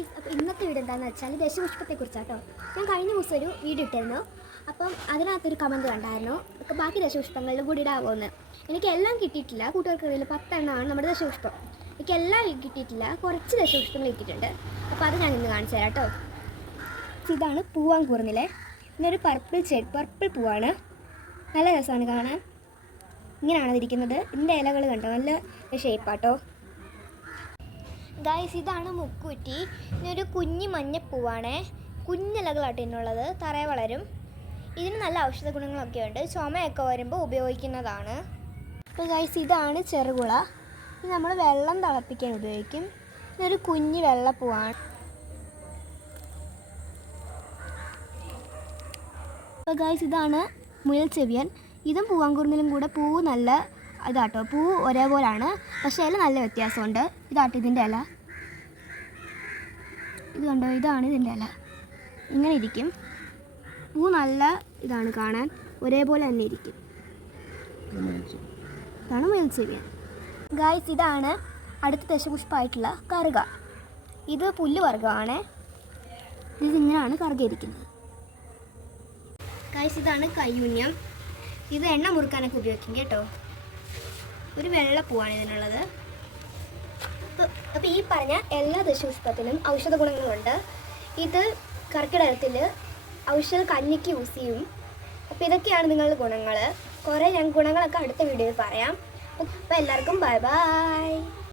Guys, അപ്പോൾ ഇന്നത്തെ video എന്താണെന്ന് വെച്ചാൽ ദശപുഷ്പത്തെക്കുറിച്ചാട്ടോ. ഞാൻ കഴിഞ്ഞ ദിവസം ഒരു വീഡിയോ ഇട്ടിരുന്നു. അപ്പം അതിനകത്തൊരു കമൻറ്റ് കണ്ടായിരുന്നു, ബാക്കി ദശപുഷ്പങ്ങളിലും കൂടി ഇടാവുമെന്ന്. എനിക്കെല്ലാം കിട്ടിയിട്ടില്ല. കൂട്ടുകാർക്കിടയിൽ 10 എണ്ണമാണ് നമ്മുടെ ദശപുഷ്പം. എനിക്കെല്ലാം കിട്ടിയിട്ടില്ല, കുറച്ച് ദശപുഷ്പങ്ങൾ കിട്ടിയിട്ടുണ്ട്. അപ്പോൾ അത് ഞാൻ ഇന്ന് കാണിച്ചു തരാം കേട്ടോ. ഇതാണ് പൂവാങ്കൂർന്നിലെ. ഇതൊരു പർപ്പിൾ പൂവാണ്. നല്ല രസമാണ് കാണാൻ. ഇങ്ങനെയാണ് അതിരിക്കുന്നത്. ഇതിൻ്റെ ഇലകൾ കണ്ടോ, നല്ല ഷേപ്പാട്ടോ. ഗായ്സ്, ഇതാണ് മുക്കൂറ്റി. ഇതൊരു കുഞ്ഞി മഞ്ഞപ്പൂവാണേ. കുഞ്ഞിലകളാട്ടോ ഇതിനുള്ളത്. തറയെ വളരും. ഇതിന് നല്ല ഔഷധ ഗുണങ്ങളൊക്കെ ഉണ്ട്. ചുമയൊക്കെ വരുമ്പോൾ ഉപയോഗിക്കുന്നതാണ്. അപ്പോൾ ഗായ്സ്, ഇതാണ് ചെറുകുള. ഇത് നമ്മൾ വെള്ളം തിളപ്പിക്കാൻ ഉപയോഗിക്കും. ഇതൊരു കുഞ്ഞി വെള്ളപ്പൂവാണ്. അപ്പോൾ ഗായ്സ്, ഇതാണ് മുയൽച്ചെവിയൻ. ഇതും പൂവാങ്കൂർന്നിലും കൂടെ പൂവ് നല്ല ഇതാട്ടോ. പൂ ഒരേപോലാണ്, പക്ഷേ ഇല നല്ല വ്യത്യാസമുണ്ട്. ഇതാട്ടോ ഇതിൻ്റെ ഇല. ഇത് കണ്ടോ, ഇതാണ് ഇതിൻ്റെ ഇല. ഇങ്ങനെ ഇരിക്കും. പൂ നല്ല ഇതാണ് കാണാൻ, ഒരേപോലെ തന്നെ ഇരിക്കും. ഇതാണ് മുയൽച്ചെവിയൻ. ഗായ്സ്, ഇതാണ് അടുത്ത ദശപുഷ്പമായിട്ടുള്ള കറുക. ഇത് പുല്ല് വർഗ്ഗമാണ്. ഇതിങ്ങനെയാണ് കറുക ഇരിക്കുന്നത്. ഗായ്സ്, ഇതാണ് കയ്യൂന്യം. ഇത് എണ്ണ മുറുക്കാനൊക്കെ ഉപയോഗിക്കും കേട്ടോ. ഒരു വെള്ളപ്പൂവാണ് ഇതിനുള്ളത്. അപ്പോൾ ഈ പറഞ്ഞ എല്ലാ ദശപുഷ്പത്തിനും ഔഷധ ഗുണങ്ങളുണ്ട്. ഇത് കർക്കിടകത്തിൽ ഔഷധ കഞ്ഞിക്ക് യൂസ് ചെയ്യും. അപ്പോൾ ഇതൊക്കെയാണ് നിങ്ങളുടെ ഗുണങ്ങൾ. കുറേ ഞാൻ ഗുണങ്ങളൊക്കെ അടുത്ത വീഡിയോയിൽ പറയാം. അപ്പോൾ എല്ലാവർക്കും ബൈ ബൈ.